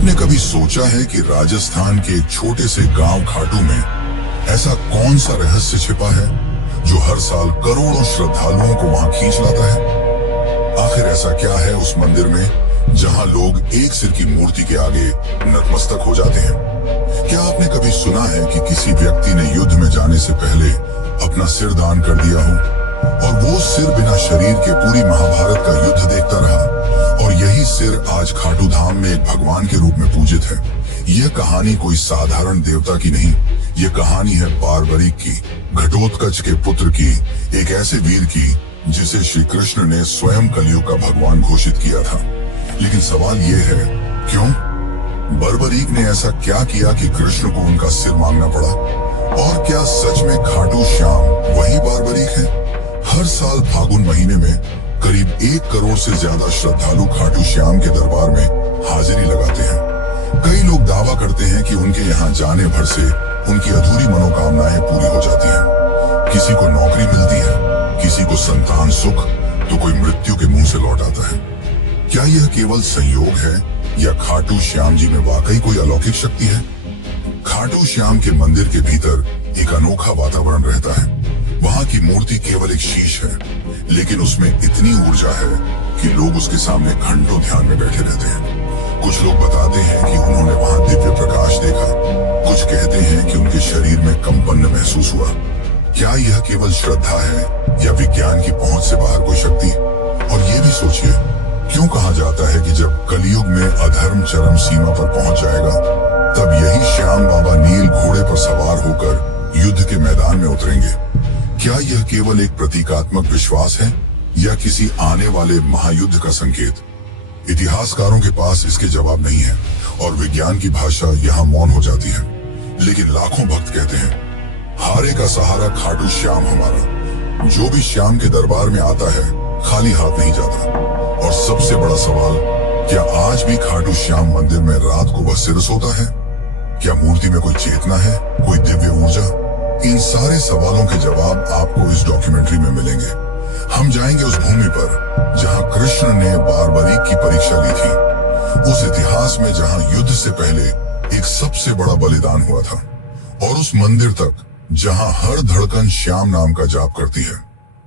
आपने कभी सोचा है कि राजस्थान के एक छोटे से गांव खाटू में ऐसा कौन सा रहस्य छिपा है जो हर साल करोड़ों श्रद्धालुओं को वहां खींच लाता है? आखिर ऐसा क्या है उस मंदिर में जहां लोग एक सिर की मूर्ति के आगे नतमस्तक हो जाते हैं? क्या आपने कभी सुना है कि किसी व्यक्ति ने युद्ध में जाने से पहले अपना सिर दान कर दिया हो और वो सिर बिना शरीर के पूरी महाभारत का युद्ध देखता रहा और यही सिर आज खाटू धाम में एक भगवान के रूप में पूजित है? यह कहानी कोई साधारण देवता की नहीं, यह कहानी है बारबरीक की, घटोत्कच के पुत्र की, एक ऐसे वीर की जिसे श्री कृष्ण ने स्वयं कलयुग का भगवान घोषित किया था। लेकिन सवाल यह है, क्यों बर्बरीक ने ऐसा क्या किया कि कृष्ण को उनका सिर मांगना पड़ा? और क्या सच में खाटू श्याम वही बारबरीक है? हर साल फागुन महीने में करीब 1 करोड़ से ज्यादा श्रद्धालु खाटू श्याम के दरबार में हाजिरी लगाते हैं। कई लोग दावा करते हैं कि उनके यहाँ जाने भर से उनकी अधूरी मनोकामनाएं पूरी हो जाती हैं। किसी को नौकरी मिलती है, किसी को संतान सुख, तो कोई मृत्यु के मुंह से लौट आता है। क्या यह केवल संयोग है या खाटू श्याम जी में वाकई कोई अलौकिक शक्ति है? खाटू श्याम के मंदिर के भीतर एक अनोखा वातावरण रहता है। वहां की मूर्ति केवल एक शीश है, लेकिन उसमें इतनी ऊर्जा है कि लोग उसके सामने घंटों ध्यान में बैठे रहते हैं। कुछ लोग बताते हैं कि उन्होंने वहां दिव्य प्रकाश देखा, कुछ कहते हैं कि उनके शरीर में कंपन महसूस हुआ। क्या यह केवल श्रद्धा है या विज्ञान की पहुंच से बाहर कोई शक्ति? और ये भी सोचिए, क्यों कहा जाता है कि जब कलयुग में अधर्म चरम सीमा पर पहुंच जाएगा, तब यही श्याम बाबा नील घोड़े पर सवार होकर युद्ध के मैदान में उतरेंगे? क्या यह केवल एक प्रतीकात्मक विश्वास है या किसी आने वाले महायुद्ध का संकेत? इतिहासकारों के पास इसके जवाब नहीं है और विज्ञान की भाषा यहाँ मौन हो जाती है। लेकिन लाखों भक्त कहते हैं, हारे का सहारा खाटू श्याम हमारा। जो भी श्याम के दरबार में आता है खाली हाथ नहीं जाता। और सबसे बड़ा सवाल, क्या आज भी खाटू श्याम मंदिर में रात को वह सिर सोता है? क्या मूर्ति में कोई चेतना है, कोई दिव्य ऊर्जा? इन सारे सवालों के जवाब आपको इस डॉक्यूमेंट्री में मिलेंगे। हम जाएंगे उस भूमि पर जहां कृष्ण ने बारबरीक की परीक्षा ली थी, उस इतिहास में जहां युद्ध से पहले एक सबसे बड़ा बलिदान हुआ था, और उस मंदिर तक जहां हर धड़कन श्याम नाम का जाप करती है।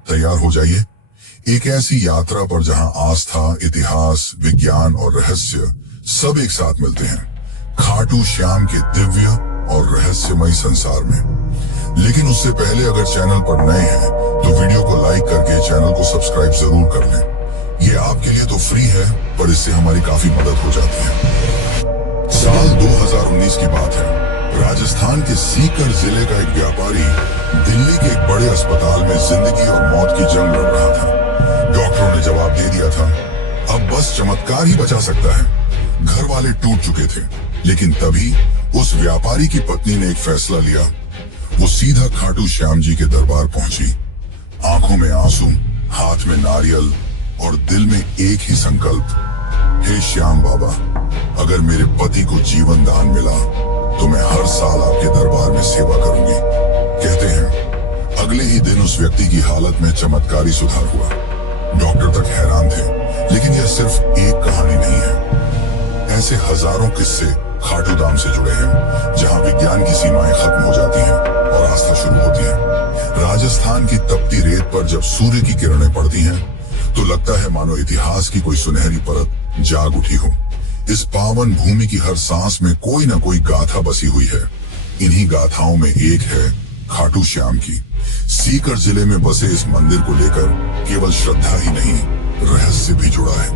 तैयार हो जाइए एक ऐसी यात्रा पर जहां आस्था, इतिहास, विज्ञान और रहस्य सब एक साथ मिलते हैं, खाटू श्याम के दिव्य और रहस्यमय संसार में। लेकिन उससे पहले अगर चैनल पर नए हैं तो वीडियो को लाइक करके चैनल को सब्सक्राइब जरूर कर लें। ये आपके लिए तो फ्री है, पर इससे हमारी काफी मदद हो जाती है। साल 2019 की बात है। राजस्थान के सीकर जिले का एक व्यापारी दिल्ली के एक बड़े अस्पताल में जिंदगी और मौत की जंग लड़ रहा था। डॉक्टरों ने जवाब दे दिया था, अब बस चमत्कार ही बचा सकता है। घर वाले टूट चुके थे, लेकिन तभी उस व्यापारी की पत्नी ने एक फैसला लिया। वो सीधा खाटू श्याम जी के दरबार पहुंची, आंखों में आंसू, हाथ में नारियल और दिल में एक ही संकल्प, हे श्याम बाबा, अगर मेरे पति को जीवन दान मिला तो मैं हर साल आपके दरबार में सेवा करूंगी। कहते हैं अगले ही दिन उस व्यक्ति की हालत में चमत्कारी सुधार हुआ। डॉक्टर तक हैरान थे, लेकिन यह सिर्फ एक कहानी नहीं है। ऐसे हजारों किस्से खाटू धाम से जुड़े हैं, जहां विज्ञान की सीमाएं खत्म हो जाती हैं और आस्था शुरू होती है। राजस्थान की तपती रेत पर जब सूर्य की किरणें पड़ती हैं, तो लगता है मानो इतिहास की कोई सुनहरी परत जाग उठी हो। इस पावन भूमि की हर सांस में कोई न कोई गाथा बसी हुई है। इन्हीं गाथाओं में एक है खाटू श्याम की। सीकर जिले में बसे इस मंदिर को लेकर केवल श्रद्धा ही नहीं, रहस्य भी जुड़ा है।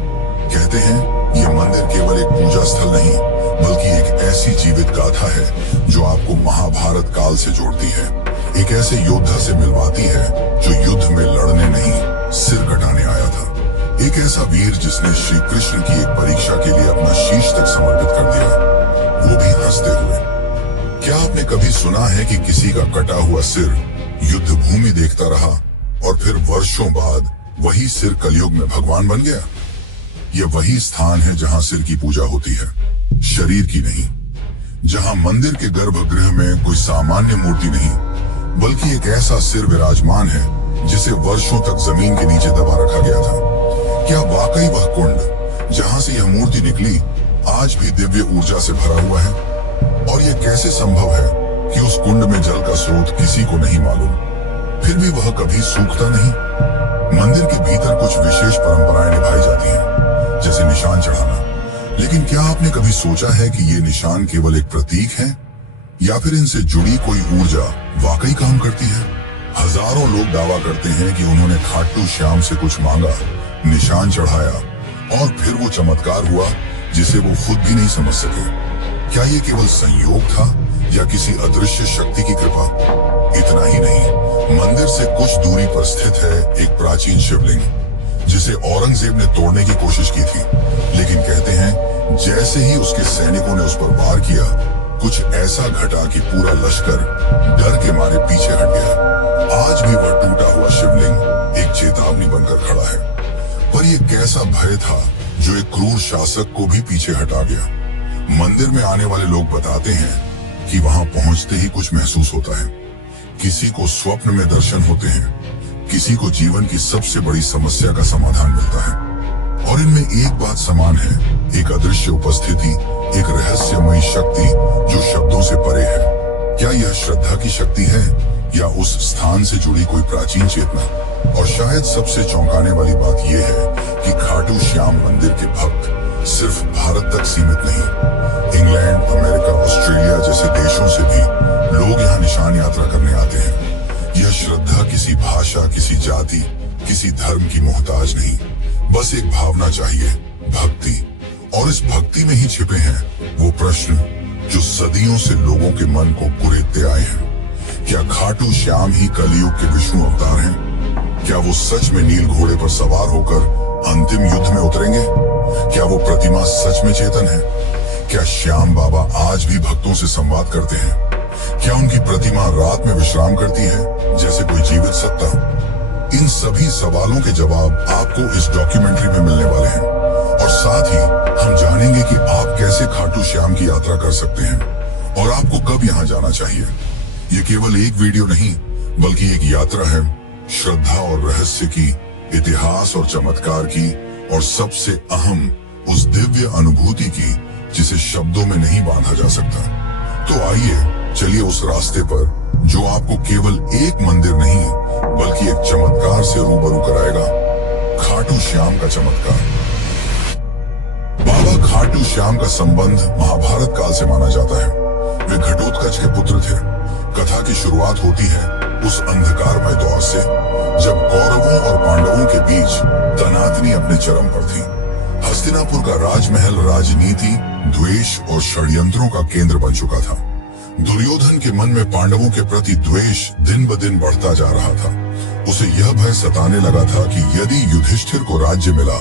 कहते हैं यह मंदिर केवल एक पूजा स्थल नहीं, बल्कि एक ऐसी जीवित गाथा है जो आपको महाभारत काल से जोड़ती है। एक ऐसे योद्धा से मिलवाती है जो युद्ध में लड़ने नहीं, सिर कटाने आया था। एक ऐसा वीर जिसने श्री कृष्ण की एक परीक्षा के लिए अपना शीश तक समर्पित कर दिया, वो भी हंसते हुए। क्या आपने कभी सुना है कि किसी का कटा हुआ सिर युद्ध भूमि देखता रहा और फिर वर्षों बाद वही सिर कलयुग में भगवान बन गया? यह वही स्थान है जहां सिर की पूजा होती है, शरीर की नहीं। जहां मंदिर के गर्भगृह में कोई सामान्य मूर्ति नहीं, बल्कि एक ऐसा सिर विराजमान है जिसे वर्षों तक जमीन के नीचे दबा रखा गया था। क्या वाकई वह कुंड जहां से यह मूर्ति निकली आज भी दिव्य ऊर्जा से भरा हुआ है। और यह कैसे संभव है कि उस कुंड में जल का स्रोत किसी को नहीं मालूम, फिर भी वह कभी सूखता नहीं। मंदिर के भीतर कुछ विशेष परंपराएं निभाई जाती हैं, जैसे निशान चढ़ाना। लेकिन क्या आपने कभी सोचा है कि ये निशान केवल एक प्रतीक है या फिर इनसे जुड़ी कोई ऊर्जा वाकई काम करती है? हजारों लोग दावा करते हैं कि उन्होंने खाटू श्याम से कुछ मांगा, निशान चढ़ाया और फिर वो चमत्कार हुआ जिसे वो खुद भी नहीं समझ सके। क्या ये केवल संयोग था या किसी अदृश्य शक्ति की कृपा? इतना ही नहीं, मंदिर से कुछ दूरी पर स्थित है एक प्राचीन शिवलिंग, जिसे औरंगजेब ने तोड़ने की कोशिश की थी। लेकिन कहते हैं जैसे ही उसके सैनिकों ने उस पर वार किया, कुछ ऐसा घटा कि पूरा लश्कर डर के मारे पीछे हट गया। आज भी वह टूटा हुआ शिवलिंग एक चेतावनी बनकर खड़ा है। पर यह कैसा भय था जो एक क्रूर शासक को भी पीछे हटा गया। मंदिर में आने वाले लोग बताते हैं कि वहां पहुंचते ही कुछ महसूस होता है। किसी को स्वप्न में दर्शन होते हैं, किसी को जीवन की सबसे बड़ी समस्या का समाधान मिलता है। और इनमें एक बात समान है, एक अदृश्य उपस्थिति, एक रहस्यमयी शक्ति जो शब्दों से परे है। क्या यह श्रद्धा की शक्ति है या उस स्थान से जुड़ी कोई प्राचीन चेतना? और शायद सबसे चौंकाने वाली बात यह है कि खाटू श्याम मंदिर के भक्त सिर्फ भारत तक सीमित नहीं, इंग्लैंड, अमेरिका, ऑस्ट्रेलिया जैसे देशों से भी लोग यहाँ निशान यात्रा करने आते हैं। यह श्रद्धा किसी भाषा, किसी जाति, किसी धर्म की मोहताज नहीं, बस एक भावना चाहिए, भक्ति। और इस भक्ति में ही छिपे हैं वो प्रश्न जो सदियों से लोगों के मन को कुरेदते आए हैं। क्या खाटू श्याम ही कलयुग के विष्णु अवतार हैं? क्या वो सच में नील घोड़े पर सवार होकर अंतिम युद्ध में उतरेंगे? क्या वो प्रतिमा सच में चेतन है? क्या श्याम बाबा आज भी भक्तों से संवाद करते हैं? क्या उनकी प्रतिमा रात में विश्राम करती है जैसे कोई जीवित सत्ता? इन सभी सवालों के जवाब आपको इस डॉक्यूमेंट्री में मिलने वाले हैं। और साथ ही हम जानेंगे कि आप कैसे खाटू श्याम की यात्रा कर सकते हैं और आपको कब यहाँ जाना चाहिए। ये केवल एक वीडियो नहीं, बल्कि एक यात्रा है, श्रद्धा और रहस्य की, इतिहास और चमत्कार की, और सबसे अहम उस दिव्य अनुभूति की जिसे शब्दों में नहीं बांधा जा सकता। तो आइए चलिए उस रास्ते पर जो आपको केवल एक मंदिर नहीं बल्कि एक चमत्कार से रूबरू कराएगा, खाटू श्याम का चमत्कार। बाबा खाटू श्याम का संबंध महाभारत काल से माना जाता है। वे घटोत्कच के पुत्र थे। कथा की शुरुआत होती है उस अंधकारमय दौर से जब कौरवों और पांडवों के बीच तनातनी अपने चरम पर थी। हस्तिनापुर का राजमहल राजनीति, द्वेष और षड्यंत्रों का केंद्र बन चुका था। दुर्योधन के मन में पांडवों के प्रति द्वेष दिन ब दिन बढ़ता जा रहा था। उसे यह भय सताने लगा था कि यदि युधिष्ठिर को राज्य मिला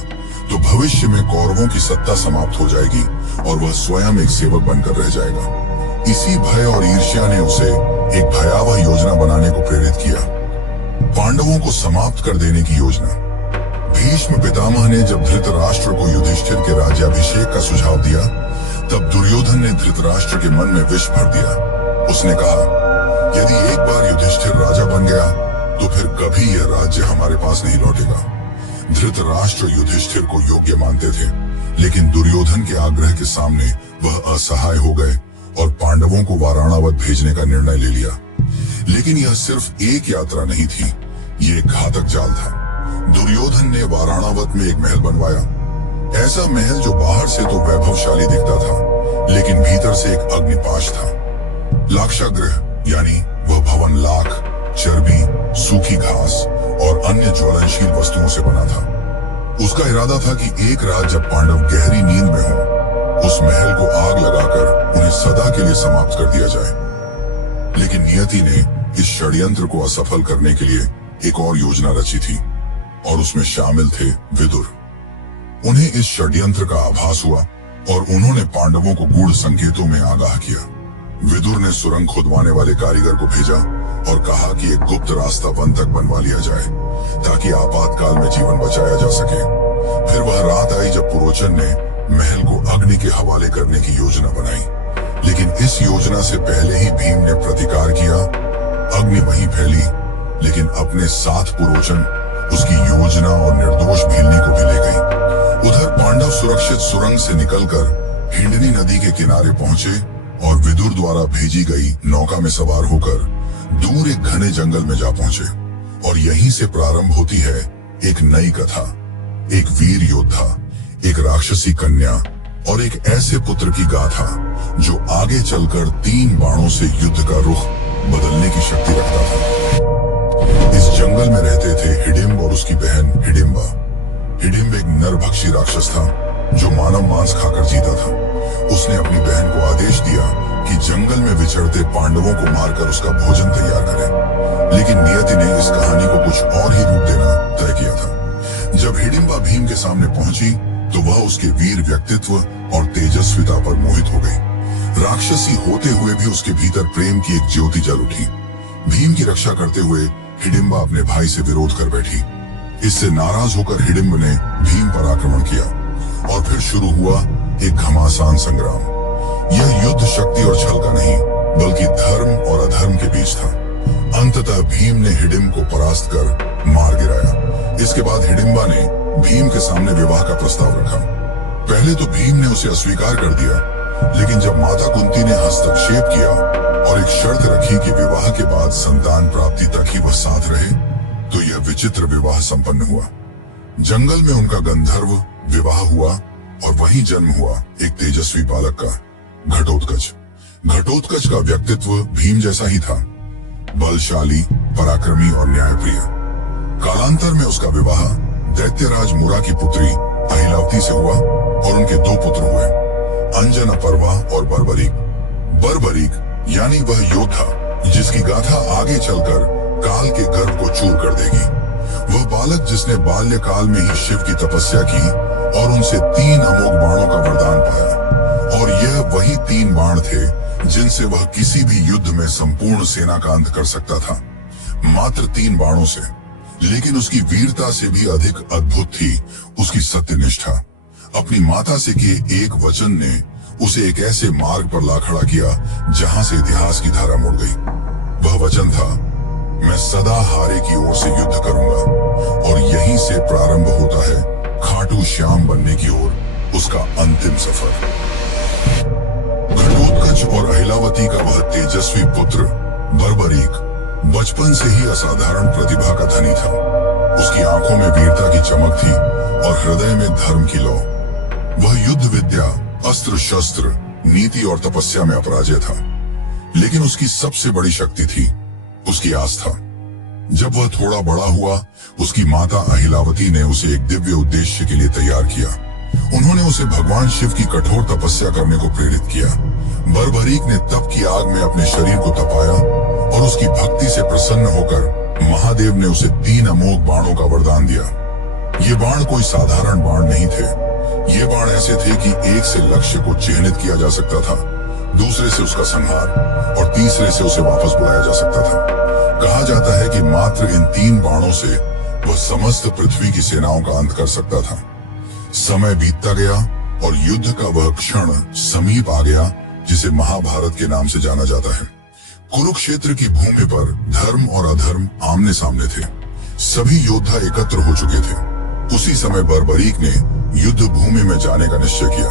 तो भविष्य में कौरवों की सत्ता समाप्त हो जाएगी और वह स्वयं एक सेवक बनकर रह जाएगा। इसी भय और ईर्ष्या ने उसे एक भयावह योजना बनाने को प्रेरित किया, पांडवों को समाप्त कर देने की योजना। भीष्म पितामह ने जब धृतराष्ट्र को युधिष्ठिर के राज्याभिषेक का सुझाव दिया, तब दुर्योधन ने धृतराष्ट्र के मन में विष भर दिया। उसने कहा, यदि एक बार युधिष्ठिर राजा बन गया तो फिर कभी यह राज्य हमारे पास नहीं लौटेगा। धृतराष्ट्र युधिष्ठिर को योग्य मानते थे, लेकिन दुर्योधन के आग्रह के सामने वह असहाय हो गए और पांडवों को वाराणावत भेजने का निर्णय ले लिया। लेकिन यह सिर्फ एक यात्रा नहीं थी, ये एक घातक जाल था। दुर्योधन ने वाराणावत में एक महल बनवाया, ऐसा महल जो बाहर से तो वैभवशाली दिखता था, लेकिन भीतर से एक अग्निपाश था। लाक्षागृह यानी वह भवन लाख, चर्बी, सूखी घास और अन्य ज्वलनशील वस्तुओं से बना था। उसका इरादा था कि एक रात जब पांडव गहरी नींद में हों, उस महल को आग लगाकर उन्हें सदा के लिए समाप्त कर दिया जाए। लेकिन नियति ने इस षड्यंत्र को असफल करने के लिए एक और योजना रची थी और उसमें शामिल थे विदुर। उन्हें इस षड्यंत्र का आभास हुआ और उन्होंने पांडवों को गूढ़ संकेतों में आगाह किया। विदुर ने सुरंग खुदवाने वाले कारीगर को भेजा और कहा कि एक गुप्त रास्ता वन तक बनवा लिया जाए ताकि आपातकाल में जीवन बचाया जा सके। फिर वह रात आई जब पुरोचन ने महल को अग्नि के हवाले करने की योजना बनाई। लेकिन इस योजना से पहले ही भीम ने प्रतिकार किया। अग्नि वहीं फैली, लेकिन अपने साथ पुरोचन उसकी योजना और निर्दोष भीलनी को भी ले गई। उधर पांडव सुरक्षित सुरंग से निकलकर हिंडनी नदी के किनारे पहुंचे और विदुर द्वारा भेजी गई नौका में सवार होकर दूर एक घने जंगल में जा पहुंचे। और यहीं से प्रारंभ होती है एक नई कथा। एक वीर योद्धा, एक राक्षसी कन्या और एक ऐसे पुत्र की गाथा जो आगे चलकर 3 बाणों से युद्ध का रुख बदलने की शक्ति रखता था। इस जंगल में रहते थे हिडिंब और उसकी बहन हिडिंबा। हिडिंब एक नरभक्षी राक्षस था जो मानव मांस खाकर जीता था। उसने अपनी बहन को आदेश दिया कि जंगल में विचरते पांडवों को मारकर उसका भोजन तैयार करे, लेकिन नियति ने इस कहानी को कुछ और ही रूप देना तय किया था। जब हिडिंबा भीम के सामने पहुंची तो वह उसके वीर व्यक्तित्व और तेजस्विता पर मोहित हो गई। राक्षसी होते हुए भी उसके भीतर प्रेम की एक ज्योति जल उठी। भीम की रक्षा करते हुए हिडिंबा अपने भाई से विरोध कर बैठी। इससे नाराज होकर हिडिंब ने भीम पर आक्रमण किया और फिर शुरू हुआ एक घमासान संग्राम। यह युद्ध शक्ति और छल का नहीं बल्कि धर्म और अधर्म के बीच था। अंततः भीम ने हिडिंब को परास्त कर मार गिराया। इसके बाद हिडिंबा ने भीम के सामने विवाह का प्रस्ताव रखा। पहले तो भीम ने उसे अस्वीकार कर दिया, लेकिन जब माता कुंती ने हस्तक्षेप किया और एक शर्त रखी कि विवाह के बाद संतान प्राप्ति तक ही वह साथ रहे, तो यह विचित्र विवाह संपन्न हुआ। जंगल में उनका गंधर्व विवाह हुआ और वहीं जन्म हुआ एक तेजस्वी बालक का, घटोत्कच। घटोत्कच का व्यक्तित्व भीम जैसा ही था, बलशाली, पराक्रमी और न्यायप्रिय। कालांतर में उसका विवाह दैत्यराज मुरा की पुत्री अहिलावती से हुआ और उनके 2 पुत्र हुए, अंजन अपर्वा और बर्बरीक। बर्बरीक यानी वह योद्धा जिसकी गाथा आगे चलकर काल के गर्भ को चूर कर देगी। वह बालक जिसने बाल्यकाल में ही शिव की तपस्या की और उनसे 3 अमोघ बाणों का वरदान पाया। और यह वही 3 बाण थे जिनसे वह किसी भी युद्ध में संपूर्ण सेना का अंत कर सकता था, मात्र 3 बाणों से। लेकिन उसकी वीरता से भी अधिक अद्भुत थी उसकी सत्यनिष्ठा। अपनी माता से किए एक वचन ने उसे एक ऐसे मार्ग पर ला खड़ा किया जहां से इतिहास की धारा मुड़ गई। वह वचन था, मैं सदा हारे की ओर से युद्ध करूंगा। और यहीं से प्रारंभ होता है खाटू श्याम बनने की ओर उसका अंतिम सफर। घटोत्कच और अहिलावती का वह तेजस्वी पुत्र बर्बरीक बचपन से ही असाधारण प्रतिभा का धनी था। उसकी आंखों में वीरता की चमक थी और हृदय में धर्म की लौ। वह युद्ध विद्या, अस्त्र शस्त्र, नीति और तपस्या में अपराजय था। लेकिन उसकी सबसे बड़ी शक्ति थी उसकी आस्था। जब वह थोड़ा बड़ा हुआ, उसकी माता अहिलावती ने उसे एक दिव्य उद्देश्य के लिए तैयार किया। उन्होंने उसे भगवान शिव की कठोर तपस्या करने को प्रेरित किया। बर्बरीक ने तप की आग में अपने शरीर को तपाया और उसकी भक्ति से प्रसन्न होकर महादेव ने उसे 3 अमोघ बाणों का वरदान दिया। ये बाण कोई साधारण बाण नहीं थे। ये बाण ऐसे थे कि एक से लक्ष्य को चिह्नित किया जा सकता था, दूसरे से उसका संहार और तीसरे से उसे वापस बुलाया जा सकता था। कहा जाता है कि मात्र इन 3 बाणों से वह समस्त पृथ्वी की सेनाओं का अंत कर सकता था। समय बीतता गया और युद्ध का वह क्षण समीप आ गया जिसे महाभारत के नाम से जाना जाता है। कुरुक्षेत्र की भूमि पर धर्म और अधर्म आमने सामने थे। सभी योद्धा एकत्र हो चुके थे। उसी समय बर्बरीक ने युद्ध भूमि में जाने का निश्चय किया।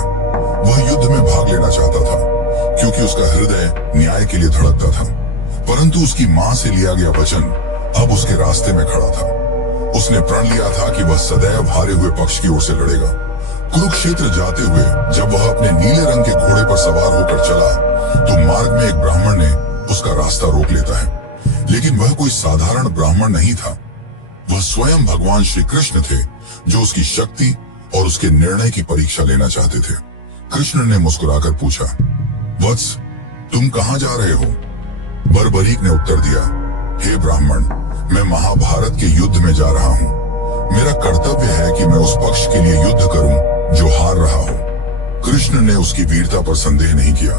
वह युद्ध में भाग लेना चाहता था क्योंकि उसका हृदय न्याय के लिए धड़कता था। परंतु उसकी मां से लिया गया वचन अब उसके रास्ते में खड़ा था। उसने प्रण लिया था कि वह सदैव हारे हुए पक्ष की ओर से लड़ेगा। कुरुक्षेत्र जाते हुए जब वह अपने नीले रंग के घोड़े पर सवार होकर चला तो मार्ग में एक ब्राह्मण ने उसका रास्ता रोक लेता है। लेकिन वह कोई साधारण ब्राह्मण नहीं था। वह स्वयं भगवान श्री कृष्ण थे जो उसकी शक्ति और उसके निर्णय की परीक्षा लेना चाहते थे। कृष्ण ने मुस्कुराकर पूछा, वत्स, तुम कहां जा रहे हो? बर्बरीक ने उत्तर दिया, हे ब्राह्मण, मैं महाभारत के युद्ध में जा रहा हूं। मेरा कर्तव्य है कि मैं उस पक्ष के लिए युद्ध करूं जो हार रहा हो। कृष्ण ने उसकी वीरता पर संदेह नहीं किया,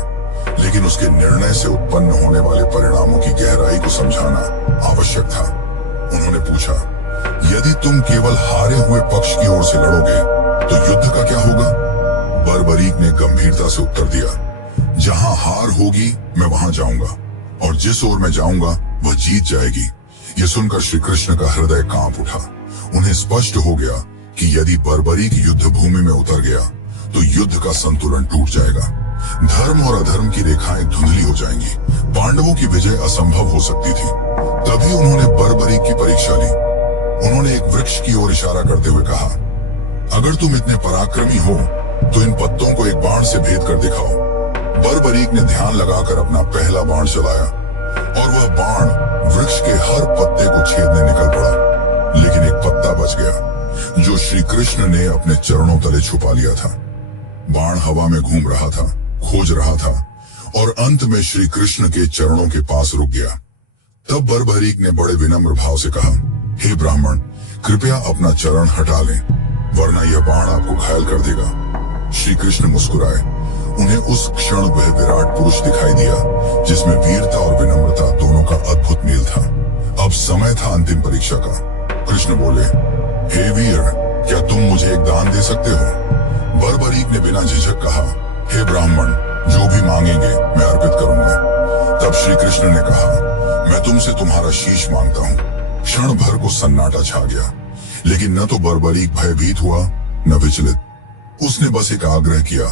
लेकिन उसके निर्णय से उत्पन्न होने वाले परिणामों की गहराई को समझाना आवश्यक था। उन्होंने पूछा, यदि तुम केवल हारे हुए पक्ष की ओर से लड़ोगे तो युद्ध का क्या होगा? बर्बरीक ने गंभीरता से उत्तर दिया, जहां हार होगी मैं वहां जाऊंगा और जिस ओर मैं जाऊंगा वह जीत जाएगी। यह सुनकर श्री कृष्ण का हृदय कांप उठा। उन्हें स्पष्ट हो गया कि यदि बर्बरीक युद्ध भूमि में उतर गया तो युद्ध का संतुलन टूट जाएगा। धर्म और अधर्म की रेखाएं धुंधली हो जाएंगी। पांडवों की विजय असंभव हो सकती थी। तभी उन्होंने बर्बरीक की परीक्षा ली। उन्होंने एक वृक्ष की ओर इशारा करते हुए कहा, अगर तुम इतने पराक्रमी हो तो इन पत्तों को एक बाण से भेद कर दिखाओ। बर्बरीक ने ध्यान लगाकर अपना पहला बाण चलाया और वह बाण वृक्ष के हर पत्ते को छेदने निकल पड़ा, लेकिन एक पत्ता बच गया जो श्री कृष्ण ने अपने चरणों तले छुपा लिया था। बाण हवा में घूम रहा था, खोज रहा था और अंत में श्री कृष्ण के चरणों के पास रुक गया। तब बर्बरीक ने बड़े विनम्र भाव से कहा, हे ब्राह्मण, कृपया अपना चरण हटा लें, वरना यह बाण आपको घायल कर देगा। श्री कृष्ण मुस्कुराए। उन्हें उस क्षण वह विराट पुरुष दिखाई दिया जिसमें वीरता और विनम्रता दोनों का अद्भुत मेल था। अब समय था अंतिम परीक्षा का। कृष्ण बोले, हे वीर, क्या तुम मुझे एक दान दे सकते हो? बर्बरीक ने बिना झिझक कहा, हे ब्राह्मण, जो भी मांगेंगे मैं अर्पित करूंगा। तब श्री कृष्ण ने कहा, मैं तुमसे तुम्हारा शीश मांगता हूँ। क्षण भर को सन्नाटा छा गया, लेकिन न तो बर्बरीक भयभीत हुआ न विचलित। उसने बस एक आग्रह किया,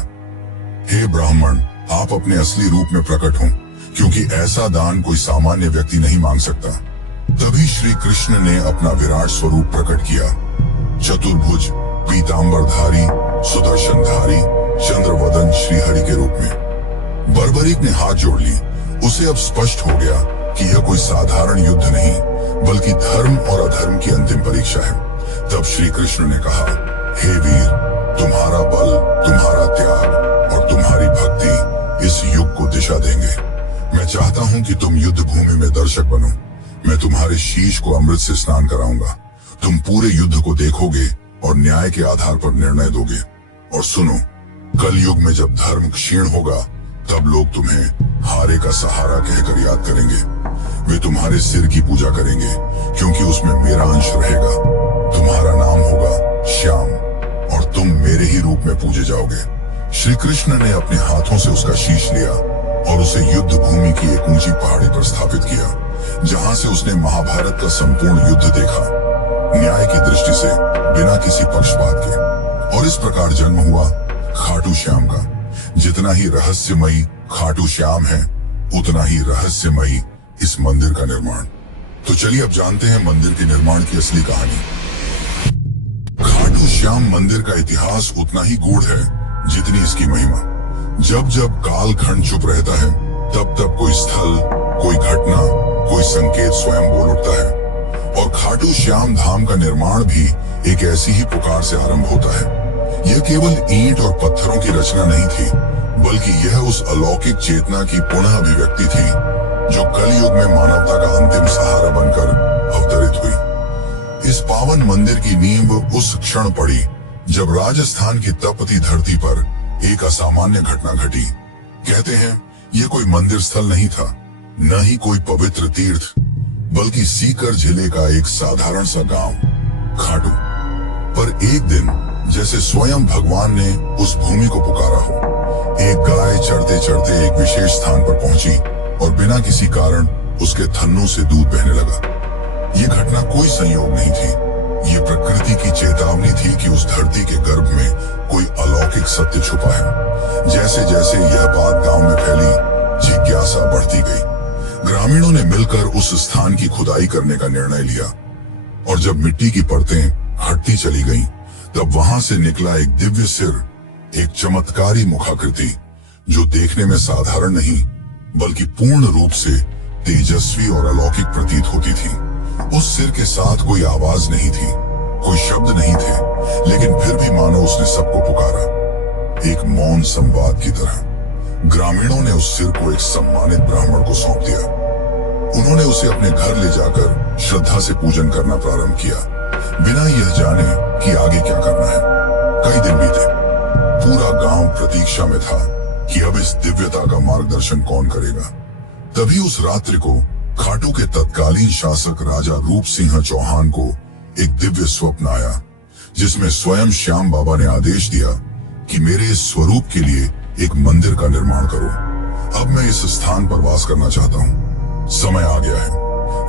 हे ब्राह्मण, आप अपने असली रूप में प्रकट हों, क्योंकि ऐसा दान कोई सामान्य व्यक्ति नहीं मांग सकता। तभी श्री कृष्ण ने अपना विराट स्वरूप प्रकट किया। चतुर्भुज, पीतांबरधारी, सुदर्शनधारी, चंद्रवदन श्रीहरि के रूप में। बर्बरीक ने हाथ जोड़ ली। उसे अब स्पष्ट हो गया कि यह कोई साधारण युद्ध नहीं, बल्कि धर्म और अधर्म की अंतिम परीक्षा है। तब श्री कृष्ण ने कहा, हे वीर, तुम्हारा बल, तुम्हारा त्याग और तुम्हारी भक्ति इस युग को दिशा देंगे। मैं चाहता हूं कि तुम युद्ध भूमि में दर्शक बनो। मैं तुम्हारे शीश को अमृत से स्नान कराऊंगा। तुम पूरे युद्ध को देखोगे और न्याय के आधार पर निर्णय दोगे। और सुनो, कल युग में जब धर्म क्षीण होगा, तब लोग तुम्हें हारे का सहारा कहकर याद करेंगे। वे तुम्हारे सिर की पूजा करेंगे, क्योंकि उसमें मेरा अंश रहेगा। तुम्हारा नाम होगा श्याम और तुम मेरे ही रूप में पूजे जाओगे। श्री कृष्ण ने अपने हाथों से उसका शीश लिया और उसे युद्ध भूमि की एक ऊंची पहाड़ी पर स्थापित किया, जहां से उसने महाभारत का संपूर्ण युद्ध देखा, न्याय की दृष्टि से, बिना किसी पक्षपात के। और इस प्रकार जन्म हुआ खाटू श्याम का। जितना ही रहस्यमयी खाटू श्याम है, उतना ही रहस्यमयी इस मंदिर का निर्माण। तो चलिए अब जानते हैं मंदिर के निर्माण की असली कहानी। खाटू श्याम मंदिर का इतिहास उतना ही गूढ़ है जितनी इसकी महिमा। जब जब कालखंड चुप रहता है, तब तब कोई स्थल, कोई घटना, कोई संकेत स्वयं बोल उठता है। और खाटू श्याम धाम का निर्माण भी एक ऐसी ही पुकार से आरंभ होता है। यह केवल ईंट और पत्थरों की रचना नहीं थी, बल्कि यह उस अलौकिक चेतना की पुनः अभिव्यक्ति थी जो कलयुग में मानवता का अंतिम सहारा बनकर अवतरित हुई। इस पावन मंदिर की नींव उस क्षण पड़ी जब राजस्थान की तपती धरती पर एक असामान्य घटना घटी। कहते हैं यह कोई मंदिर स्थल नहीं था, न ही कोई पवित्र तीर्थ, बल्कि सीकर जिले का एक साधारण सा गांव खाटू। पर एक दिन जैसे स्वयं भगवान ने उस भूमि को पुकारा हो, एक गाय चढ़ते चढ़ते एक विशेष स्थान पर पहुंची और बिना किसी कारण उसके थन्नों से दूध बहने लगा। ये घटना कोई संयोग नहीं थी, ये प्रकृति की चेतावनी थी कि उस धरती के गर्भ में कोई अलौकिक सत्य छुपा है। जैसे जैसे यह बात गांव में फैली, जिज्ञासा बढ़ती गई। ग्रामीणों ने मिलकर उस स्थान की खुदाई करने का निर्णय लिया और जब मिट्टी की परतें हटती चली गईं, तब वहां से निकला एक दिव्य सिर, एक चमत्कारी मुखाकृति जो देखने में साधारण नहीं बल्कि पूर्ण रूप से तेजस्वी और अलौकिक प्रतीत होती थी। उस सिर के साथ कोई आवाज नहीं थी, कोई शब्द नहीं थे, लेकिन फिर भी मानो उसने सबको पुकारा, एक मौन संवाद की तरह। ग्रामीणों ने उस सिर को एक सम्मानित ब्राह्मण को सौंप दिया। उन्होंने उसे अपने घर ले जाकर श्रद्धा से पूजन करना प्रारंभ किया, बिना यह जाने कि आगे क्या करना है। कई दिन बीते, पूरा गांव प्रतीक्षा में था कि अब इस दिव्यता का मार्गदर्शन कौन करेगा। तभी उस रात्रि को खाटू के तत्कालीन शासक राजा रूप सिंह चौहान को एक दिव्य स्वप्न आया, जिसमें स्वयं श्याम बाबा ने आदेश दिया कि मेरे इस स्वरूप के लिए एक मंदिर का निर्माण करो। अब मैं इस स्थान पर वास करना चाहता हूँ। समय आ गया है।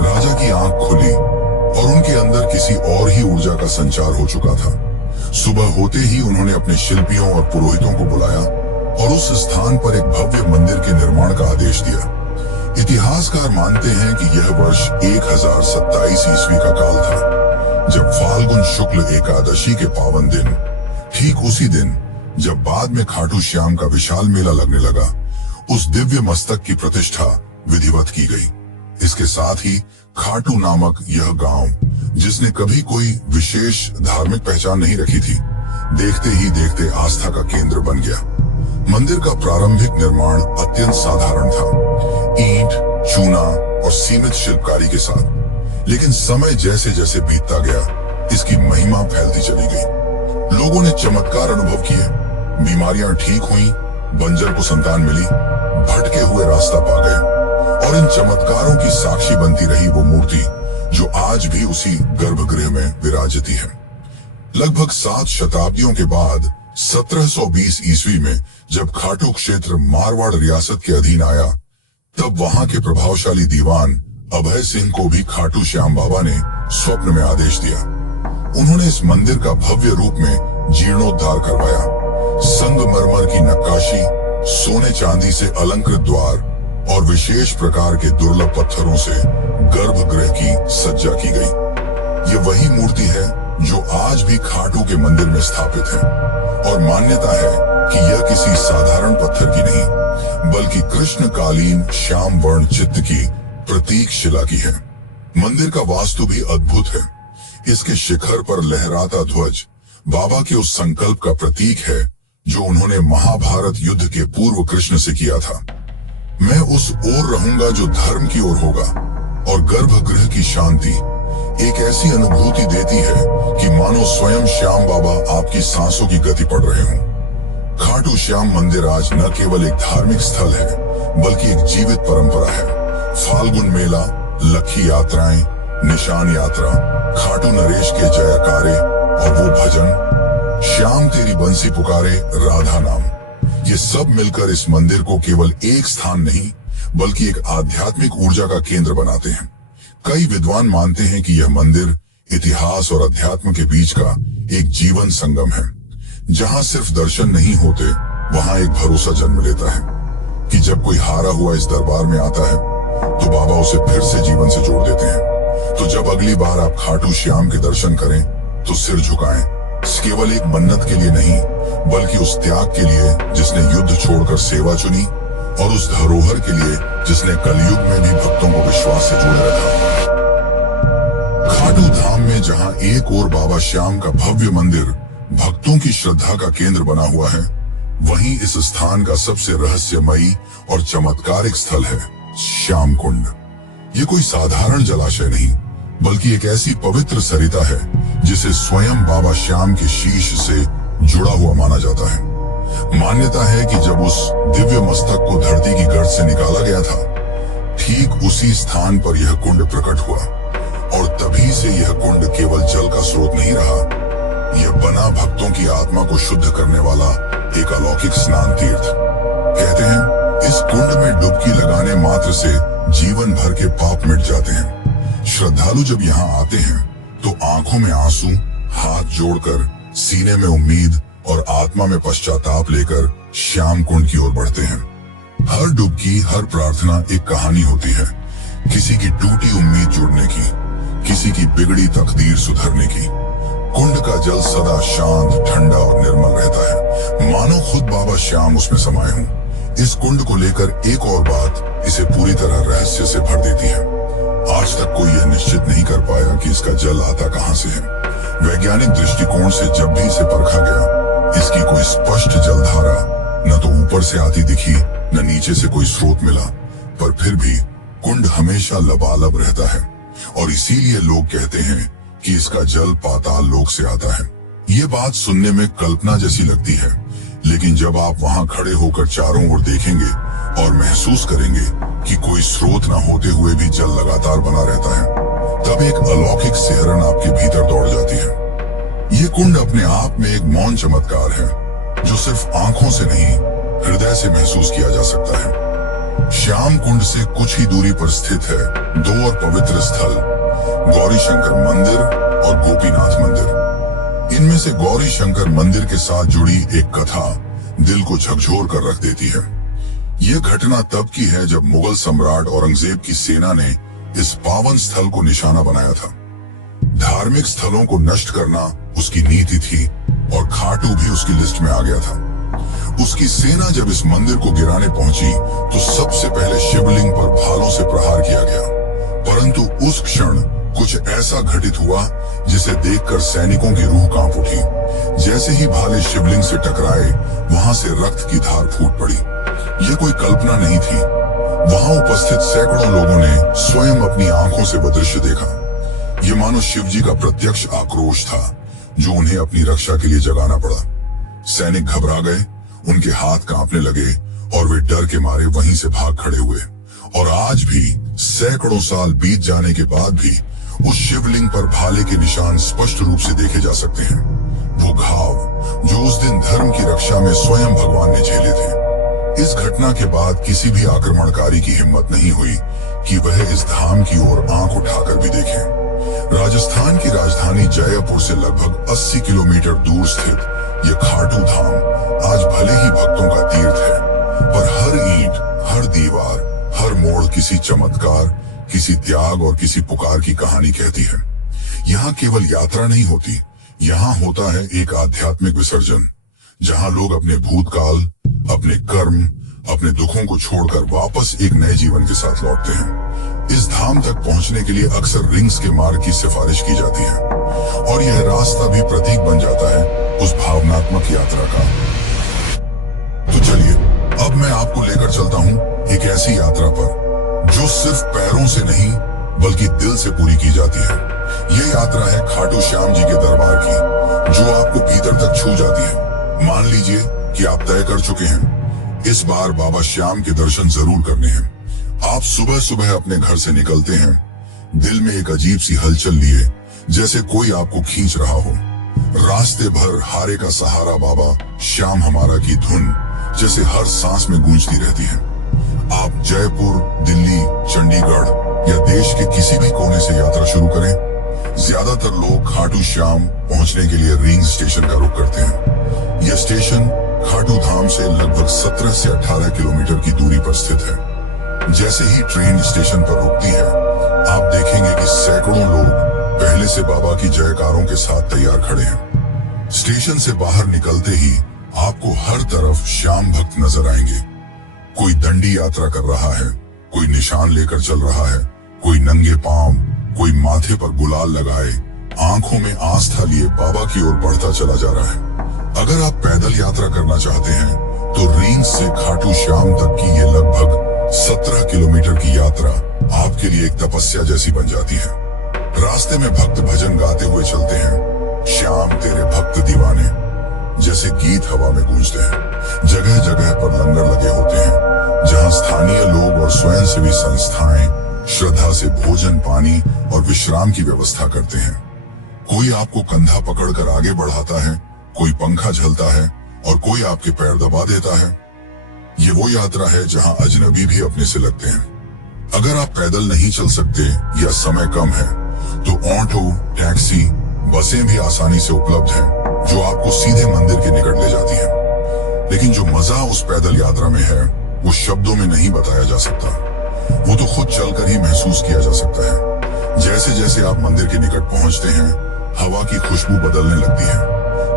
राजा की आंख खुली और उनके अंदर किसी और ही ऊर्जा का संचार हो चुका था। सुबह होते ही उन्होंने अपने शिल्पियों और पुरोहितों को बुलाया और उस स्थान पर एक भव्य मंदिर के निर्माण का आदेश दिया। इतिहासकार मानते हैं कि यह वर्ष 1027 ईस्वी का काल था, जब फाल्गुन शुक्ल एकादशी के पावन दिन, ठीक उसी दिन जब बाद में खाटू श्याम का विशाल मेला लगने लगा, उस दिव्य मस्तक की प्रतिष्ठा विधिवत की गई। इसके साथ ही खाटू नामक यह गांव, जिसने कभी कोई विशेष धार्मिक पहचान नहीं रखी थी, देखते ही देखते आस्था का केंद्र बन गया। मंदिर का प्रारंभिक निर्माण अत्यंत साधारण था, ईंट, चूना और सीमित शिल्पकारी के साथ। लेकिन समय जैसे जैसे बीतता गया, इसकी महिमा फैलती चली गई। लोगों ने चमत्कार अनुभव किए, बीमारियां ठीक हुई, बंजर को संतान मिली, भटके हुए रास्ता पा गए। और इन चमत्कारों की साक्षी बनती रही वो मूर्ति जो आज भी उसी गर्भगृह में विराजती है। लगभग 7 शताब्दियों के बाद 1720 ईस्वी में जब खाटू क्षेत्र मारवाड़ रियासत के अधीन आया, तब वहां के प्रभावशाली दीवान अभय सिंह को भी खाटू श्याम बाबा ने स्वप्न में आदेश दिया। उन्होंने इस मंदिर का भव्य रूप में जीर्णोद्धार करवाया। संगमरमर की नक्काशी, सोने चांदी से अलंकृत द्वार और विशेष प्रकार के दुर्लभ पत्थरों से गर्भगृह की सज्जा की गई। ये वही मूर्ति है जो आज भी खाटू के मंदिर में स्थापित है, और मान्यता है कि यह किसी साधारण पत्थर की नहीं, बल्कि कृष्णकालीन श्याम वर्ण चित्त की प्रतीक शिला की है। मंदिर का वास्तु भी अद्भुत है। इसके शिखर पर लहराता ध्वज बाबा के उस संकल्प का प्रतीक है जो उन्होंने महाभारत युद्ध के पूर्व कृष्ण से किया था। मैं उस ओर रहूंगा जो धर्म की ओर होगा। और गर्भगृह की शांति एक ऐसी अनुभूति देती है कि मानो स्वयं श्याम बाबा आपकी सांसों की गति पढ़ रहे हों। खाटू श्याम मंदिर आज न केवल एक धार्मिक स्थल है, बल्कि एक जीवित परंपरा है। फाल्गुन मेला, लक्खी यात्राएं, निशान यात्रा, खाटू नरेश के जयकारे और वो भजन, श्याम तेरी बंसी पुकारे राधा नाम, ये सब मिलकर इस मंदिर को केवल एक स्थान नहीं, बल्कि एक आध्यात्मिक ऊर्जा का केंद्र बनाते हैं। कई विद्वान मानते हैं कि यह मंदिर इतिहास और अध्यात्म के बीच का एक जीवन संगम है। जहां सिर्फ दर्शन नहीं होते, वहां एक भरोसा जन्म लेता है कि जब कोई हारा हुआ इस दरबार में आता है, तो बाबा उसे फिर से जीवन से जोड़ देते हैं। तो जब अगली बार आप खाटू श्याम के दर्शन करें, तो सिर झुकाएं, केवल एक मन्नत के लिए नहीं, बल्कि उस त्याग के लिए जिसने युद्ध छोड़कर सेवा चुनी, और उस धरोहर के लिए जिसने कलयुग में भी भक्तों को विश्वास से जोड़े रखा। खाटू धाम में जहां एक ओर बाबा श्याम का भव्य मंदिर भक्तों की श्रद्धा का केंद्र बना हुआ है, वहीं इस स्थान का सबसे रहस्यमयी और चमत्कारिक स्थल है श्याम कुंड। ये कोई साधारण जलाशय नहीं, बल्कि एक ऐसी पवित्र सरिता है जिसे स्वयं बाबा श्याम के शीश से जुड़ा हुआ माना जाता है। मान्यता है कि जब उस दिव्य मस्तक को धरती की गर्त से निकाला गया था, ठीक उसी स्थान पर यह कुंड प्रकट हुआ, और तभी से यह कुंड केवल जल का स्रोत नहीं रहा, यह बना भक्तों की आत्मा को शुद्ध करने वाला एक अलौकिक स्नान तीर्थ। कहते हैं इस कुंड में डुबकी लगाने मात्र से जीवन भर के पाप मिट जाते हैं। श्रद्धालु जब यहाँ आते हैं तो आंखों में आंसू, हाथ जोड़कर सीने में उम्मीद और आत्मा में पश्चाताप लेकर श्याम कुंड की ओर बढ़ते हैं। हर डुबकी, हर प्रार्थना एक कहानी होती है, किसी की टूटी उम्मीद जुड़ने की, किसी की बिगड़ी तकदीर सुधरने की। कुंड का जल सदा शांत, ठंडा और निर्मल रहता है, मानो खुद बाबा श्याम उसमें समाये हों। इस कुंड को लेकर एक और बात इसे पूरी तरह रहस्य से भर देती है। आज तक कोई यह निश्चित नहीं कर पाया कि इसका जल आता कहां से है। वैज्ञानिक दृष्टिकोण से जब भी इसे परखा गया, इसकी कोई स्पष्ट जलधारा न तो ऊपर से आती दिखी, न नीचे से कोई स्रोत मिला, पर फिर भी कुंड हमेशा लबालब रहता है, और इसीलिए लोग कहते हैं कि इसका जल पाताल लोक से आता है। ये बात सुनने में कल्पना जैसी लगती है, लेकिन जब आप वहां खड़े होकर चारों ओर देखेंगे और महसूस करेंगे कि कोई स्रोत न होते हुए भी जल लगातार बना रहता है, तब एक अलौकिक सिहरन आपके भीतर दौड़ जाती है। ये कुंड अपने आप में एक मौन चमत्कार है, जो सिर्फ आंखों से नहीं, हृदय से महसूस किया जा सकता है। श्याम कुंड से कुछ ही दूरी पर स्थित है दो और पवित्र स्थल, गौरी शंकर मंदिर और गोपीनाथ मंदिर। इनमें से गौरी शंकर मंदिर के साथ जुड़ी एक कथा दिल को झकझोर कर रख देती है। यह घटना तब की है जब मुगल सम्राट औरंगजेब की सेना ने इस पावन स्थल को निशाना बनाया था। धार्मिक स्थलों को नष्ट करना उसकी नीति थी और खाटू भी उसकी लिस्ट में आ गया था। उसकी सेना जब इस मंदिर को गिराने पहुंची तो सबसे पहले शिवलिंग पर भालों से प्रहार किया गया, परंतु उस क्षण कुछ ऐसा घटित हुआ जिसे देखकर सैनिकों की रूह कांप उठी। जैसे ही भाले शिवलिंग से टकराए, वहां से रक्त की धार फूट पड़ी। यह कोई कल्पना नहीं थी, वहां उपस्थित सैकड़ों लोगों ने स्वयं अपनी आंखों से वह दृश्य देखा। ये मानो शिव जी का प्रत्यक्ष आक्रोश था जो उन्हें अपनी रक्षा के लिए जगाना पड़ा। सैनिक घबरा गए, उनके हाथ कांपने लगे और वे डर के मारे वहीं से भाग खड़े हुए। और आज भी सैकड़ों साल बीत जाने के बाद भी उस शिवलिंग पर भाले के निशान स्पष्ट रूप से देखे जा सकते हैं। वो घाव जो उस दिन धर्म की रक्षा में स्वयं भगवान ने झेले थे। इस घटना के बाद किसी भी आक्रमणकारी की हिम्मत नहीं हुई कि वह इस धाम की ओर आंख उठाकर भी देखे। राजस्थान की राजधानी जयपुर से लगभग 80 किलोमीटर दूर स्थित यह खाटू धाम आज भले ही भक्तों का तीर्थ है, पर हर ईंट, हर दीवार, हर मोड़ किसी चमत्कार, किसी त्याग और किसी पुकार की कहानी कहती है। यहाँ केवल यात्रा नहीं होती, यहाँ होता है एक आध्यात्मिक विसर्जन, जहाँ लोग अपने भूतकाल, अपने कर्म, अपने दुखों को छोड़कर वापस एक नए जीवन के साथ लौटते हैं। इस धाम तक पहुंचने के लिए अक्सर रिंग्स के मार्ग की सिफारिश की जाती है और यह रास्ता भी प्रतीक बन जाता है उस भावनात्मक यात्रा का। तो चलिए अब मैं आपको लेकर चलता हूं एक ऐसी यात्रा पर जो सिर्फ पैरों से नहीं बल्कि दिल से पूरी की जाती है। यह यात्रा है खाटू श्याम जी के दरबार की, जो आपको भीतर तक छू जाती है। मान लीजिए कि आप तय कर चुके हैं इस बार बाबा श्याम के दर्शन जरूर करने हैं। आप सुबह सुबह अपने घर से निकलते हैं, दिल में एक अजीब सी हलचल लिए, जैसे कोई आपको खींच रहा हो। रास्ते भर हारे का सहारा बाबा श्याम हमारा की धुन जैसे हर सांस में गूंजती रहती है। आप जयपुर, दिल्ली, चंडीगढ़ या देश के किसी भी कोने से यात्रा शुरू करें, ज्यादातर लोग खाटू श्याम पहुंचने के लिए रिंग स्टेशन का रुख करते हैं। यह स्टेशन खाटू धाम से लगभग 17 से 18 किलोमीटर की दूरी पर स्थित है। जैसे ही ट्रेन स्टेशन पर रुकती है, आप देखेंगे कि सैकड़ों लोग पहले से बाबा की जयकारों के साथ तैयार खड़े हैं। स्टेशन से बाहर निकलते ही आपको हर तरफ श्याम भक्त नजर आएंगे। कोई दंडी यात्रा कर रहा है, कोई निशान लेकर चल रहा है, कोई नंगे पांव, कोई माथे पर गुलाल लगाए, आंखों में आस्था लिए बाबा की ओर बढ़ता चला जा रहा है। अगर आप पैदल यात्रा करना चाहते हैं तो रींस से खाटू श्याम तक की ये लगभग 17 किलोमीटर की यात्रा आपके लिए एक तपस्या जैसी बन जाती है। रास्ते में भक्त भजन गाते हुए चलते हैं, श्याम तेरे भक्त दीवाने जैसे गीत हवा में गूंजते हैं। जगह जगह पर लंगर लगे होते हैं, जहां स्थानीय लोग और स्वयंसेवी संस्थाएं श्रद्धा से भोजन, पानी और विश्राम की व्यवस्था करते हैं। कोई आपको कंधा पकड़कर आगे बढ़ाता है, कोई पंखा झलता है और कोई आपके पैर दबा देता है। ये वो यात्रा है जहां अजनबी भी अपने से लगते हैं। अगर आप पैदल नहीं चल सकते या समय कम है तो ऑटो, टैक्सी, बसें भी आसानी से उपलब्ध हैं, जो आपको सीधे मंदिर के निकट ले जाती हैं। लेकिन जो मजा उस पैदल यात्रा में है वो शब्दों में नहीं बताया जा सकता। वो तो खुद चलकर ही महसूस किया जा सकता है। जैसे जैसे आप मंदिर के निकट पहुंचते हैं, हवा की खुशबू बदलने लगती है।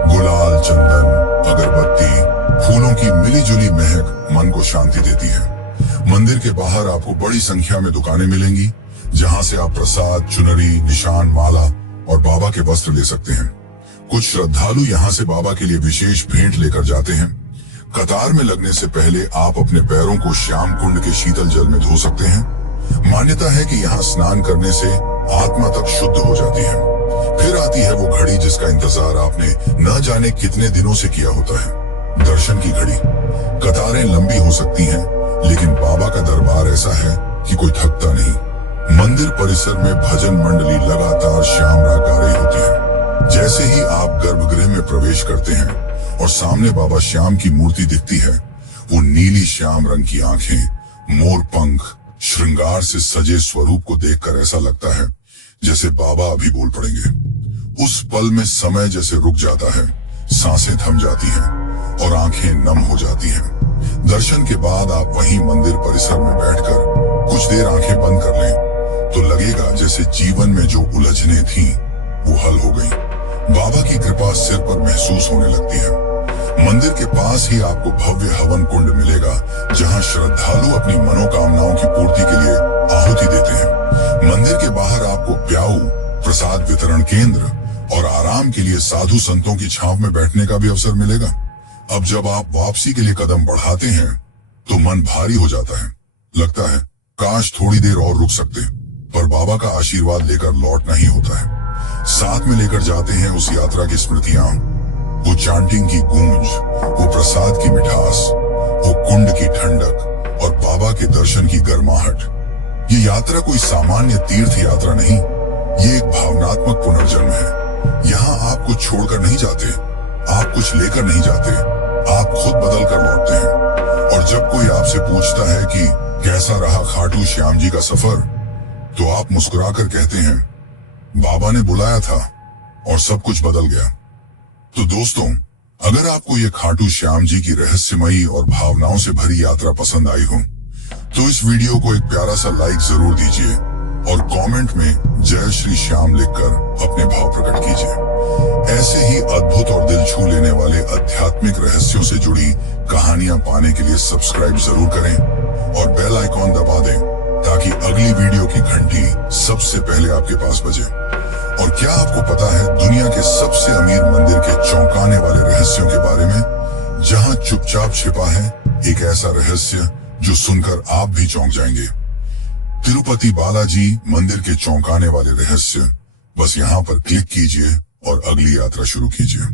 गुलाल, चंदन, अगरबत्ती, फूलों की मिलीजुली महक मन को शांति देती है। मंदिर के बाहर आपको बड़ी संख्या में दुकानें मिलेंगी, जहां से आप प्रसाद, चुनरी, निशान, माला और बाबा के वस्त्र ले सकते हैं। कुछ श्रद्धालु यहां से बाबा के लिए विशेष भेंट लेकर जाते हैं। कतार में लगने से पहले आप अपने पैरों को श्याम कुंड के शीतल जल में धो सकते हैं। मान्यता है कि यहाँ स्नान करने से आत्मा तक शुद्ध हो जाती है। फिर आती है वो घड़ी जिसका इंतजार आपने न जाने कितने दिनों से किया होता है, दर्शन की घड़ी। कतारें लंबी हो सकती हैं, लेकिन बाबा का दरबार ऐसा है कि कोई थकता नहीं। मंदिर परिसर में भजन मंडली लगातार श्याम राग गा रही होती है। जैसे ही आप गर्भगृह में प्रवेश करते हैं और सामने बाबा श्याम की मूर्ति दिखती है, वो नीली श्याम रंग की आंखें, मोर पंख, श्रृंगार से सजे स्वरूप को देखकर ऐसा लगता है जैसे बाबा अभी बोल पड़ेंगे। उस पल में समय जैसे रुक जाता है, सांसें थम जाती हैं और आंखें नम हो जाती हैं। दर्शन के बाद आप वहीं मंदिर परिसर में बैठकर कुछ देर आंखें बंद कर लें तो लगेगा जैसे जीवन में जो उलझनें थीं वो हल हो गई। बाबा की कृपा सिर पर महसूस होने लगती है। मंदिर के पास ही आपको भव्य हवन कुंड मिलेगा, जहां श्रद्धालु अपनी मनोकामनाओं की पूर्ति के लिए आहुति देते हैं। मंदिर के बाहर आपको प्याऊ, प्रसाद वितरण केंद्र और आराम के लिए साधु संतों की छांव में बैठने का भी अवसर मिलेगा। अब जब आप वापसी के लिए कदम बढ़ाते हैं तो मन भारी हो जाता है। लगता है काश थोड़ी देर और रुक सकते, पर बाबा का आशीर्वाद लेकर लौटना ही होता है। साथ में लेकर जाते हैं उस यात्रा की स्मृतियां, वो चांटिंग की गूंज, वो प्रसाद की मिठास, वो कुंड की ठंडक और बाबा के दर्शन की गर्माहट। ये यात्रा कोई सामान्य तीर्थ यात्रा नहीं, ये एक भावनात्मक पुनर्जन्म है। यहाँ आप कुछ छोड़कर नहीं जाते, आप कुछ लेकर नहीं जाते, आप खुद बदल कर लौटते हैं। और जब कोई आपसे पूछता है कि कैसा रहा खाटू श्याम जी का सफर, तो आप मुस्कुराकर कहते हैं, बाबा ने बुलाया था और सब कुछ बदल गया। तो दोस्तों, अगर आपको ये खाटू श्याम जी की रहस्यमयी और भावनाओं से भरी यात्रा पसंद आई हो, तो इस वीडियो को एक प्यारा सा लाइक जरूर दीजिए और कमेंट में जय श्री श्याम लिखकर अपने भाव प्रकट कीजिए। ऐसे ही अद्भुत और दिल छू लेने वाले आध्यात्मिक रहस्यों से जुड़ी कहानियां पाने के लिए सब्सक्राइब जरूर करें और बेल आइकॉन दबा दें, ताकि अगली वीडियो की घंटी सबसे पहले आपके पास बजे। और क्या आपको पता है दुनिया के सबसे अमीर मंदिर के चौंकाने वाले रहस्यों के बारे में, जहां चुपचाप छिपा है एक ऐसा रहस्य जो सुनकर आप भी चौंक जाएंगे। तिरुपति बालाजी मंदिर के चौंकाने वाले रहस्य। बस यहाँ पर क्लिक कीजिए और अगली यात्रा शुरू कीजिए।